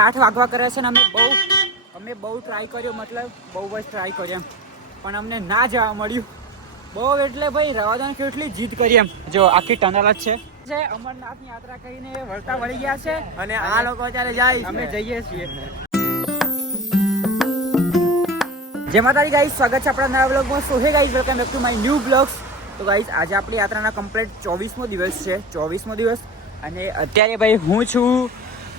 8 વાગવા કરે છે ને અમે બહુ ટ્રાય કર્યો, મતલબ બહુ જ ટ્રાય કર્યો એમ, પણ અમને ના જવા મળ્યું બહુ. એટલે ભાઈ રવાદાન કેટલી જીદ કરી એમ. જો આખી ટનલ જ છે અમરનાથની યાત્રા કરીને વળતા વળી ગયા છે અને આ લોકો અત્યારે જાય, અમે જઈએ છીએ. જય માતાજી ગાઈસ, સ્વાગત છે આપણા નવા બ્લોગમાં. So hey guys, welcome back to my new blogs. તો ગાઈસ આજે આપણી યાત્રાના કમ્પ્લીટ 24મો દિવસ છે, 24મો દિવસ. અને અત્યારે ભાઈ હું છું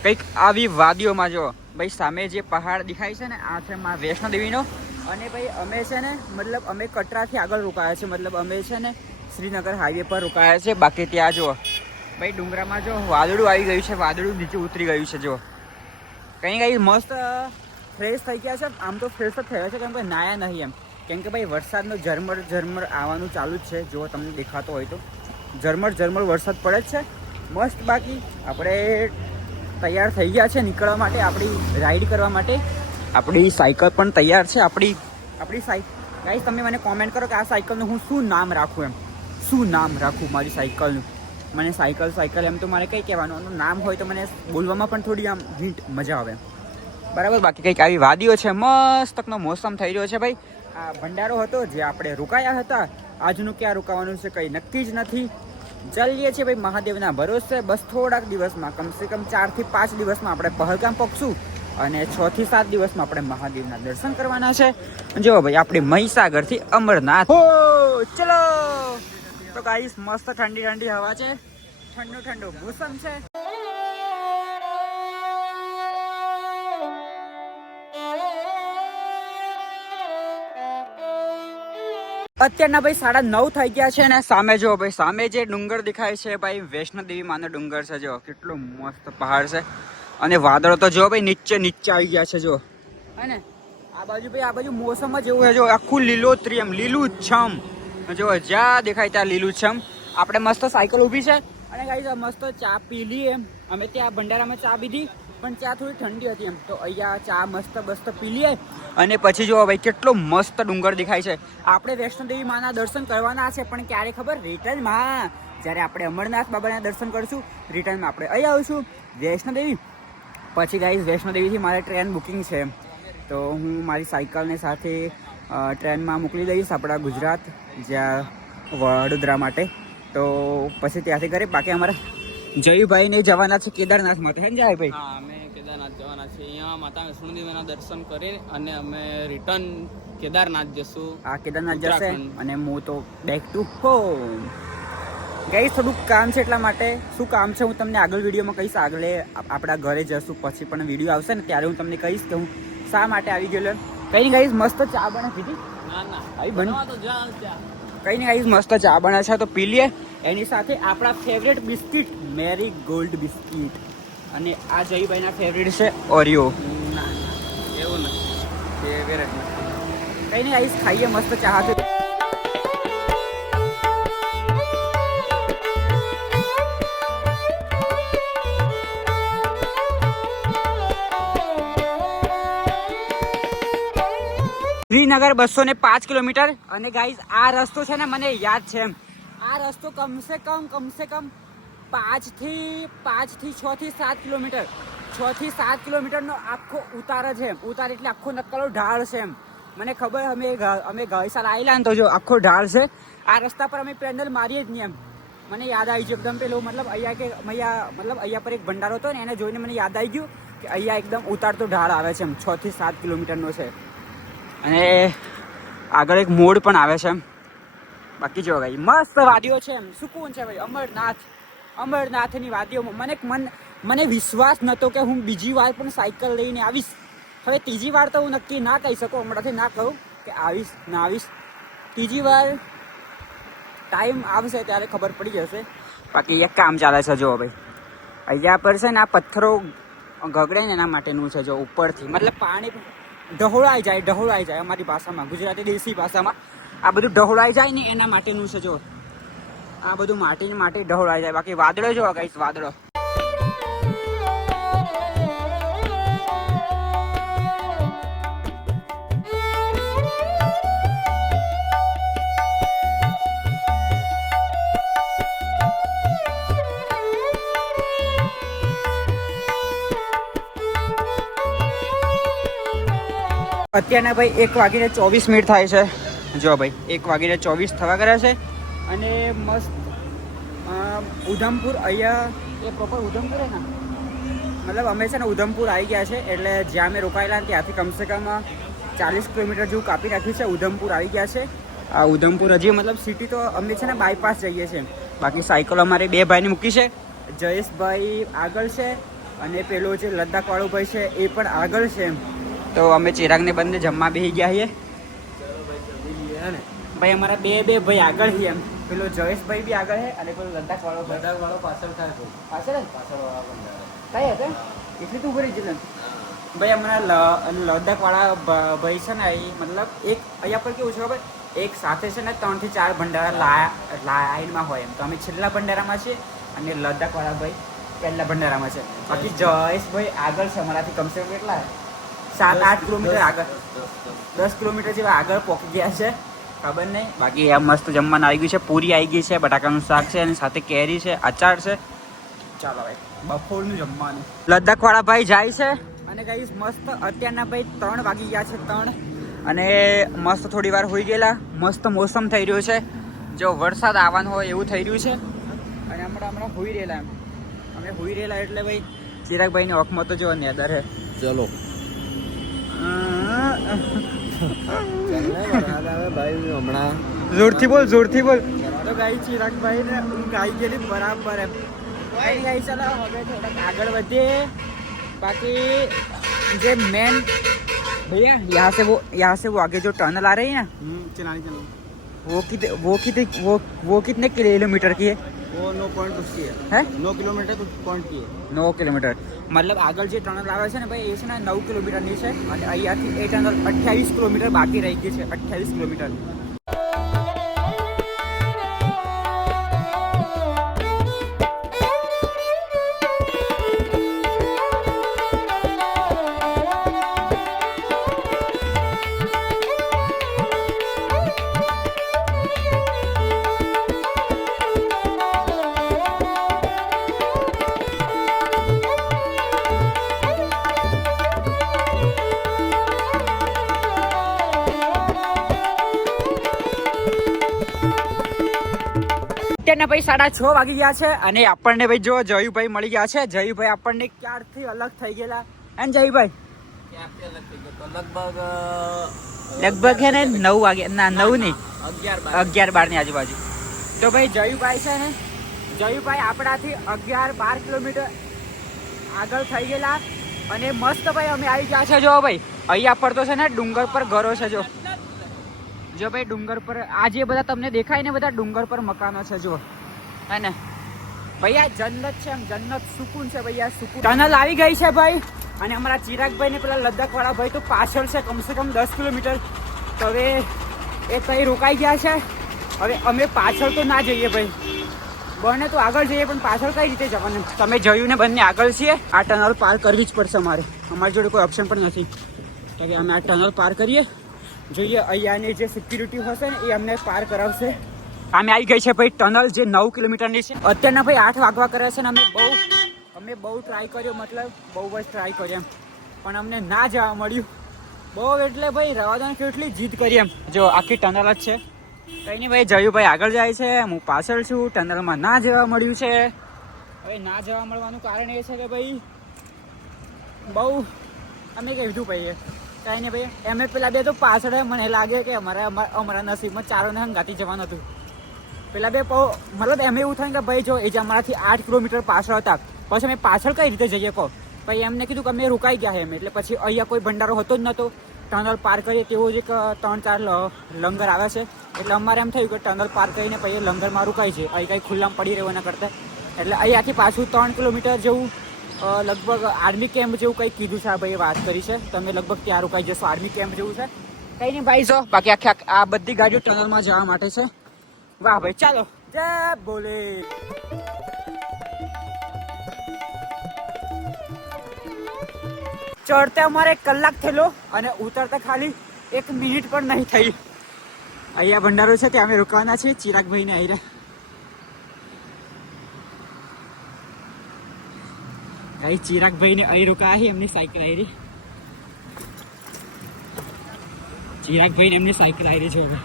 કંઈક આવી વાદીઓમાં. જો ભાઈ સામે જે પહાડ દેખાય છે ને, આ છે માં વૈષ્ણો દેવીનો. અને ભાઈ અમે છે ને, મતલબ અમે કટરાથી આગળ રોકાયા છે, મતલબ અમે છે ને શ્રીનગર હાઈવે પર રોકાયા છે. બાકી ત્યાં જો ભાઈ ડુંગરામાં જો વાદળું આવી ગયું છે, વાદળું નીચે ઉતરી ગયું છે. જો કંઈ કંઈ મસ્ત ફ્રેશ થઈ ગયા છે. આમ તો ફ્રેશ જ થયા છે, કેમ કે નાયા નહીં એમ, કેમ કે ભાઈ વરસાદનો ઝરમર આવવાનું ચાલુ જ છે. જો તમને દેખાતો હોય તો ઝરમર વરસાદ પડે જ છે મસ્ત. બાકી આપણે તૈયાર થઈ ગયા છે નીકળવા માટે, આપણી રાઈડ કરવા માટે. આપણી સાયકલ પણ તૈયાર છે. આપણી ગાઈસ તમે મને કોમેન્ટ કરો કે આ સાયકલનું હું શું નામ રાખું એમ, શું નામ રાખું મારી સાયકલનું. મને સાયકલ એમ તો મારે કંઈ કહેવાનું, એનું નામ હોય તો મને બોલવામાં પણ થોડી આમ હિન્ટ મજા આવે બરાબર. બાકી કંઈક આવી વાદીઓ છે, મસ્તનો મોસમ થઈ રહ્યો છે ભાઈ. આ ભંડારો હતો જે આપણે રોકાયા હતા, આજનું ક્યાં રોકાવાનું છે કંઈ નક્કી જ નથી. ચાલીએ છીએ ભાઈ મહાદેવના ભરોસે. બસ થોડાક દિવસમાં, કમસે કમ 4 થી 5 દિવસમાં આપણે પહલગામ પહોંચશું અને 6 થી 7 દિવસમાં આપણે મહાદેવના દર્શન કરવાના છે. જો ભાઈ આપણે મહીસાગરથી અમરનાથ. હો ચલો. તો ગાઈસ મસ્ત ઠંડી હવા છે, ઠંડો મોસમ છે. અત્યારના ભાઈ 9:30 થઈ ગયા છે ને સામે જો ભાઈ, સામે જે ડુંગર દેખાય છે ભાઈ, વૈષ્ણો દેવી માનો ડુંગર છે. જો કેટલો મસ્ત પહાડ છે અને વાદળો તો જો ભાઈ નીચે આવી ગયા છે. જો હે ને આ બાજુ મોસમ જ એવું છે. જો આખું લીલોતરી એમ, લીલું છમ. જો જ્યાં દેખાય ત્યાં લીલું છમ. આપણે મસ્ત સાયકલ ઊભી છે અને ગાઈસ મસ્ત ચા પી લઈએ એમ. અમે ત્યાં ભંડારામાં ચા પીધી, પણ ચા થોડી ઠંડી હતી એમ, તો અહીંયા ચા મસ્ત પી લઈએ. અને પછી જો ભાઈ કેટલો મસ્ત ડુંગર દેખાય છે. આપણે વૈષ્ણો દેવી માના દર્શન કરવાના છે, પણ ક્યારે ખબર? રિટર્નમાં, જ્યારે આપણે અમરનાથ બાબાના દર્શન કરશું, રિટર્નમાં આપણે અહીં આવીશું વૈષ્ણો દેવી. પછી ગાઈસ વૈષ્ણો દેવીથી મારે ટ્રેન બુકિંગ છે, તો હું મારી સાયકલને સાથે ટ્રેનમાં મોકલી દઈશ આપણા ગુજરાત, જ્યાં વડોદરા માટે. તો પછી ત્યાંથી ઘરે. બાકી અમારા જયુભાઈને જવાના છે કેદારનાથ માટે, હે ને જયુભાઈ? હા, અમે કેદારનાથ જવાના છે. અહીંયા માતા વૈષ્ણો દેવીના દર્શન કરી અને અમે રિટર્ન કેદારનાથ જશું. આ કેદારનાથ જશે અને હું તો બેક ટુ હોમ. ગાઈસ થોડુંક કામ છે, એટલા માટે. શું કામ છે હું તમને આગળ વિડીયોમાં કહીશ. આગળ આપણા ઘરે જશું પછી પણ વિડીયો આવશે ને, ત્યારે હું તમને કહીશ કે હું શા માટે આવી ગયેલો. કંઈ નહીં ગાઈસ, મસ્ત ચા બને પીધી. આવી બનવા તો જા. કંઈ નહીં ગાઈસ, મસ્ત ચા બને છે તો પી લઈએ. એની સાથે આપણા ફેવરેટ બિસ્કિટ, મેરી ગોલ્ડ બિસ્કિટ. અને આ જયભાઈના ફેવરેટ છે ઓરિયો. એવું નથી, ફેવરેટ નથી. કંઈ નહીં ગાઈસ, ખાઈએ મસ્ત ચા સાથે. શ્રીનગર 205 કિલોમીટર. અને ગાઈઝ આ રસ્તો છે ને, મને યાદ છે એમ, આ રસ્તો કમસે કમ 5 થી 6 થી 7 કિલોમીટર, 6 થી 7 કિલોમીટરનો આખો ઉતાર છે એમ. ઉતાર એટલે આખો નક્કલો ઢાળ છે એમ. મને ખબર, અમે ગઈ સાલ આવેલા ને, તો જો આખો ઢાળ છે. આ રસ્તા પર અમે પેન્ડલ મારીએ જ નહીં એમ. મને યાદ આવી ગયું એકદમ પેલું, મતલબ અહીંયા પર એક ભંડારો હતો ને, એને જોઈને મને યાદ આવી ગયું કે અહીંયા એકદમ ઉતારતો ઢાળ આવે છે એમ. 6 થી 7 કિલોમીટરનો છે. અને આગળ એક મોડ પણ આવે છે એમ. બાકી જો ભાઈ મસ્ત વાદીઓ છે એમ, સુકૂન છે ભાઈ. અમરનાથની વાદીઓમાં મને વિશ્વાસ નહોતો કે હું બીજી વાર પણ સાયકલ લઈને આવીશ. હવે ત્રીજી વાર તો હું નક્કી ના કહી શકું, હમણાંથી ના કહું કે આવીશ ના આવીશ. ત્રીજી વાર ટાઈમ આવશે ત્યારે ખબર પડી જશે. બાકી એક કામ ચાલે છે જો ભાઈ, અહીંયા પર છે ને આ પથ્થરો ગગડે ને એના માટેનું છે. જો ઉપરથી મતલબ પાણી ઢહોળાઈ જાય અમારી ભાષામાં, ગુજરાતી દેશી ભાષામાં આ બધું ઢહોળાઈ જાય ને એના માટેનું છે. જો આ બધું માટી ઢહોળાઈ જાય. બાકી વાદળો જો ગાઈસ, વાદળો. અત્યારના ભાઈ 1:24 થાય છે. જો ભાઈ 1:24 થવા કર્યા છે. અને મસ્ત ઉધમપુર અહીંયા એ પ્રોપર ઉધમપુર હે ને, મતલબ અમે છે ને ઉધમપુર આવી ગયા છે. એટલે જ્યાં અમે રોકાયેલા ત્યાંથી કમસે કમ 40 કિલોમીટર જેવું કાપી રાખ્યું છે. ઉધમપુર આવી ગયા છે. આ ઉધમપુર હજી મતલબ સિટી તો અમે છે ને બાયપાસ જઈએ છીએ. બાકી સાયકલ અમારે 2 ભાઈને મૂકી છે. જયેશભાઈ આગળ છે અને પેલો જે લદ્દાખવાળો ભાઈ છે એ પણ આગળ છે. તો અમે ચિરાગને બંને જમવા બેસી ગયા છીએ. ભાઈ અમારા બે ભાઈ આગળ છે એમ. પેલો જયેશભાઈ બી આગળ છે અને પેલો લદ્દાખવાળો પાછળ થાય. પાછળ કઈ હતો એટલી તું ભરી જશે. ભાઈ અમારા લદ્દાખવાળા ભાઈ છે ને એ મતલબ એક અહીંયા પર કેવું છે ખબર, એક સાથે છે ને 3 થી 4 ભંડારા લાઈનમાં હોય એમ. તો અમે છેલ્લા ભંડારામાં છીએ અને લદ્દાખવાળા ભાઈ પહેલા ભંડારામાં છે. બાકી જયેશભાઈ આગળ છે અમારાથી કમસે કમ કેટલા 7-8 કિલોમીટર આગળ, 10 કિલોમીટર જેવા આગળ પહોંચી ગયા છે. ખબર નહીં. બાકી આ મસ્ત જમવાનું આવી ગયું છે. પૂરી આવી ગઈ છે, બટાકાનું શાક છે અને સાથે કેરી છે, અચાર છે. ચાલો ભાઈ બપોરનું જમવાનું. લદ્દાખવાળા ભાઈ જાય છે અને ગાઈસ મસ્ત અત્યારના ભાઈ 3 વાગી ગયા છે 3. અને મસ્ત થોડી વાર હોઈ ગયેલા. મસ્ત મોસમ થઈ રહ્યો છે. જો વરસાદ આવવાનો હોય એવું થઈ રહ્યું છે. અને હમણાં હોઈ રહેલા એમ અમે હોઈ રહેલા એટલે ભાઈ ચિરાગભાઈની ઓખમાં તો જો નેદર હે. ચલો જોરથી બોલ તો ગાઈ ચિરાગભાઈ ને ઊંઘ આવી ગયેલી બરાબર એમ. ગાઈ ચાલો હવે થોડાક આગળ વધીએ. बाकी जो मेन भैया यहाँ से वो आगे जो टनल आ रही है ना, वो कितने किलोमीटर की है? वो 9 पॉइंट उसकी है 9 किलोमीटर कुछ पॉइंट की है. 9 किलोमीटर मतलब આગળ જે ટનલ આવે છે ને ભાઈ એ છે ને 9 કિલોમીટરની છે. અને અહીંયાથી એ ટનલ 28 કિલોમીટર બાકી રહી ગઈ છે. 28 કિલોમીટર. અત્યારના ભાઈ 6:30 વાગી ગયા છે. અને આપણને ભાઈ જો જયુભાઈ મળી ગયા છે. જયુભાઈ આપણને ક્યારથી અલગ થઈ ગયેલા એમ જયુભાઈ? લગભગ હે ને 9 વાગે, ના 9 નહીં 11-12 ની આજુબાજુ. તો ભાઈ જયુભાઈ છે ને, જયુભાઈ આપણાથી 11-12 કિલોમીટર આગળ થઈ ગયેલા. અને મસ્ત ભાઈ અમે આવી ગયા છે. જો ભાઈ અહીંયા પર તો છે ને ડુંગર પર ઘરો છે. જો ભાઈ ડુંગર પર આ જે બધા તમને દેખાય ને બધા ડુંગર પર મકાનો છે. જો હે ને ભાઈ આ જન્નત છે એમ. જન્નત સુકૂન છે ભાઈ. આ સુકૂન ટનલ આવી ગઈ છે ભાઈ. અને અમારા ચિરાગભાઈ ને પેલા લદ્દાખવાળા ભાઈ તો પાછળ છે કમસે કમ 10 કિલોમીટર. તો હવે એ ત્યાં રોકાઈ ગયા છે. હવે અમે પાછળ તો ના જઈએ ભાઈ, બને તો આગળ જઈએ પણ પાછળ કઈ રીતે જવાનું? તમે જોયું ને બંને આગળ છીએ. આ ટનલ પાર કરવી જ પડશે અમારે. અમારી જોડે કોઈ ઓપ્શન પણ નથી. તો કે અમે આ ટનલ પાર કરીએ, જોઈએ અહીંયાની જે સિક્યુરિટી હશે ને એ અમને પાર કરાવશે. અમે આવી ગઈ છે ભાઈ ટનલ જે 9 કિલોમીટરની છે. અત્યારના ભાઈ 8 વાગવા કર્યા છે ને અમે બહુ ટ્રાય કર્યો, મતલબ બહુ જ ટ્રાય કર્યો એમ, પણ અમને ના જવા મળ્યું. બહુ એટલે ભાઈ રવાદાને કેટલી જીદ કરી એમ. જો આખી ટનલ જ છે. કંઈ નહીં ભાઈ, જયુભાઈ આગળ જાય છે, હું પાછળ છું. ટનલમાં ના જવા મળ્યું છે. હવે ના જવા મળવાનું કારણ એ છે કે ભાઈ બહુ અમે કીધું ભાઈ કાંઈ નહીં ભાઈ. એમ પેલા બે તો પાછળ મને લાગે કે અમારા નસીબમાં ચારોને હંગાતી જવાનું હતું. પેલા બે મતલબ એમ એવું થાય કે ભાઈ જો એ જે અમારાથી 8 કિલોમીટર પાછળ હતા, પછી અમે પાછળ કઈ રીતે જઈએ કહો? પછી એમને કીધું કે અમે રોકાઈ ગયા એમ. એટલે પછી અહીંયા કોઈ ભંડારો હતો જ નહોતો. ટનલ પાર કરીએ તેવો જ એક 3-4 લંગર આવે છે. એટલે અમારે એમ થયું કે ટનલ પાર કરીને પછી લંગરમાં રોકાય છે. અહીં કંઈ ખુલ્લામાં પડી રહેવાના કરતાં. એટલે અહીંયાથી પાછું 3 કિલોમીટર જેવું લગભગ આર્મી કેમ્પ જેવું કંઈક કીધું છે. આ ભાઈએ વાત કરી છે, તમે લગભગ ત્યાં રોકાઈ જશો. આર્મી કેમ્પ જેવું છે. કંઈ નહીં ભાઈ, જો બાકી આખી આ બધી ગાડીઓ ટનલમાં જવા માટે છે. વાહ ભાઈ, ચાલો જય બોલે. ચડતા અમારે 1 કલાક થયેલો અને ઉતરતા ખાલી 1 મિનિટ પણ નહીં થઈ. અહીંયા ભંડારો છે ત્યાં અમે રોકાવાના છીએ. ચિરાગભાઈને આવી રહ્યા. ચિરાગભાઈને અહીં રોકાયા છે. એમની સાયકલ આવી રહી. ચિરાગભાઈ એમની સાયકલ આવી રહી છે હવે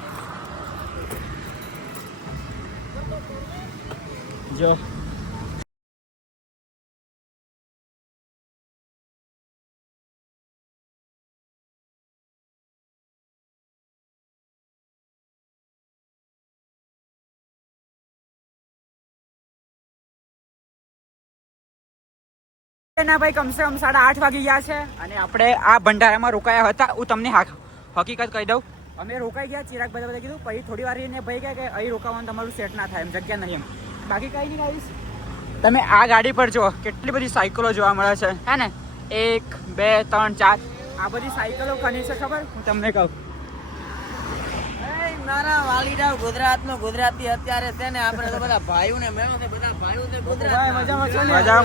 જો ના ભાઈ કમસે કમ 8:30 વાગી ગયા છે અને આપણે આ ભંડારામાં રોકાયા હતા. હું તમને હકીકત કહી દઉં, અમે રોકાઈ ગયા. ચિરાગ બધા કીધું પછી થોડી વાર રહીને ભાઈ કહે કે અહીં રોકાવાનું તમારું સેટ ના થાય એમ, જગ્યા નહીં એમ. બાકી કઈ નહીં ગાઈસ, તમે આ ગાડી પર જુઓ કેટલી બધી સાયકલો જોવા મળે છે હે ને. 1 2 3 4 આ બધી સાયકલો કોની છે ખબર? હું તમને કહું. મારા વાલીડા ગુજરાતી અત્યારે છે ને આપણે તો બધા ભાઈઓ ને મેળો છે, બધા ભાઈઓ છે ગુજરાત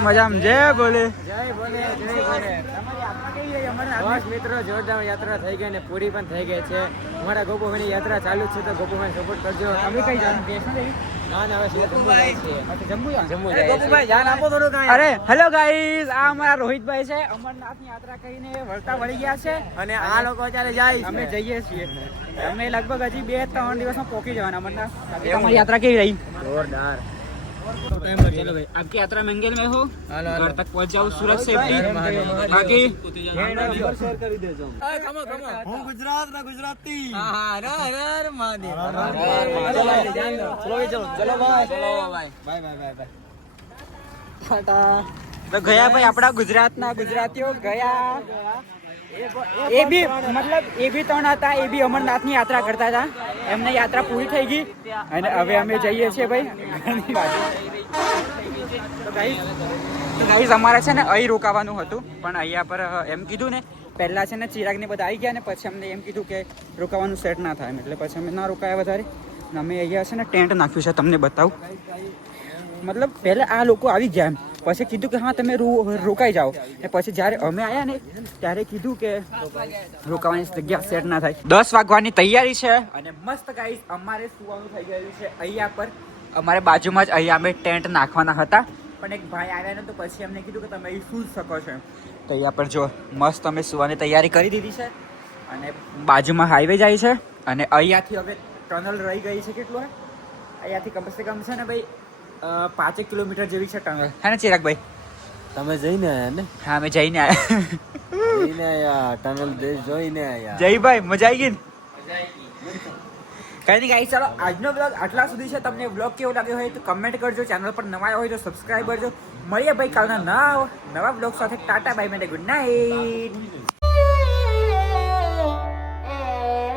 મજામાં જય બોલે. જય બોલે જય બોલે. તમારી યાત્રા કેવી રહી? અમારા બસ મિત્રો જોરદાર યાત્રા થઈ ગઈ ને પૂરી પણ થઈ ગઈ છે. અમારા ગોપુભાઈની યાત્રા ચાલુ છે તો ગોપુભાઈ સપોર્ટ કરજો. તમે કઈ જવાનું બેસન રહી? ના ના હવે સીધા જમ્મુ જાય છે. જમ્મુ જમ્મુ જાય છે. ગોપુભાઈ જાન આપો થોડું કાંઈ. અરે હેલો ગાઈઝ, આ અમારા રોહિતભાઈ છે. અમરનાથની યાત્રા કરીને વળતા વળી ગયા છે અને આ લોકો અત્યારે જાય અમે જઈએ છીએ. અમે લગભગ હજી 2-3 દિવસમાં પહોંચી જવાના અમરનાથ. તમારી યાત્રા કેવી રહી? જોરદાર. चलो भाई, आपकी यात्रा मंगल में हो, घर तक पहुंच जाओ सूरत सेफ्टी. बाकी હું ગુજરાત ના ગુજરાતી. તો ગયા ભાઈ આપણા ગુજરાતના ગુજરાતીઓ ગયા. એ બી મતલબ એ બી 3 હતા, એ બી અમરનાથની યાત્રા કરતા હતા. એમને યાત્રા પૂરી થઈ ગઈ અને હવે અમે જઈએ છીએ ભાઈ ઘરની બાજુ. તો ગાઈઝ અમારે છે ને અહીં રોકાવાનું હતું, પણ અહીંયા પર એમ કીધું ને પહેલા છે ને ચિરાગને બધા આવી ગયા ને પછી અમને એમ કીધું કે રોકાવાનું સેટ ના થાય, એટલે પછી અમે ના રોકાયા વધારે. અમે અહીંયા છે ને ટેન્ટ નાખ્યું છે, તમને બતાવું. મતલબ પહેલાં આ લોકો આવી ગયા એમ, પછી કીધું કે હા તમે રોકાઈ જાઓ. ને પછી જ્યારે અમે આવ્યા ને ત્યારે કીધું કે રોકાવાની જગ્યા સેટ ના થાય. 10 વાગવાની તૈયારી છે અને મસ્ત ગાઈસ અમારે સુવાનું થઈ ગયું છે અહીંયા પર. અમારે બાજુમાં જ અહીંયા અમે ટેન્ટ નાખવાના હતા, પણ એક ભાઈ આવ્યા ને તો પછી અમને કીધું કે તમે અહીં સૂઈ શકો છો એમ. તો અહીંયા પર જો મસ્ત અમે સુવાની તૈયારી કરી દીધી છે અને બાજુમાં હાઈવે જાય છે અને અહીંયાથી હવે ટનલ રહી ગઈ છે. કેટલું અહીંયાથી કમસે કમ છે ને ભાઈ 5 કિલોમીટર જેવી છે ટનલ, હે ને ચિરાગભાઈ? તમે જઈને આયા ને? હા અમે જઈને આવ્યા. જઈને આયા, ટનલ જોઈને આયા. જયભાઈ મજા આવી ગઈ ને? કઈ નહીં ગાઈસ, ચાલો આજનો બ્લોગ આટલા સુધી છે. તમને બ્લોગ કેવો લાગ્યો હોય તો કમેન્ટ કરજો. ચેનલ પર નવા હોય તો સબસ્ક્રાઈબ કરજો. મળીએ ભાઈ કાલના નવા બ્લોગ સાથે. Tata by, good night.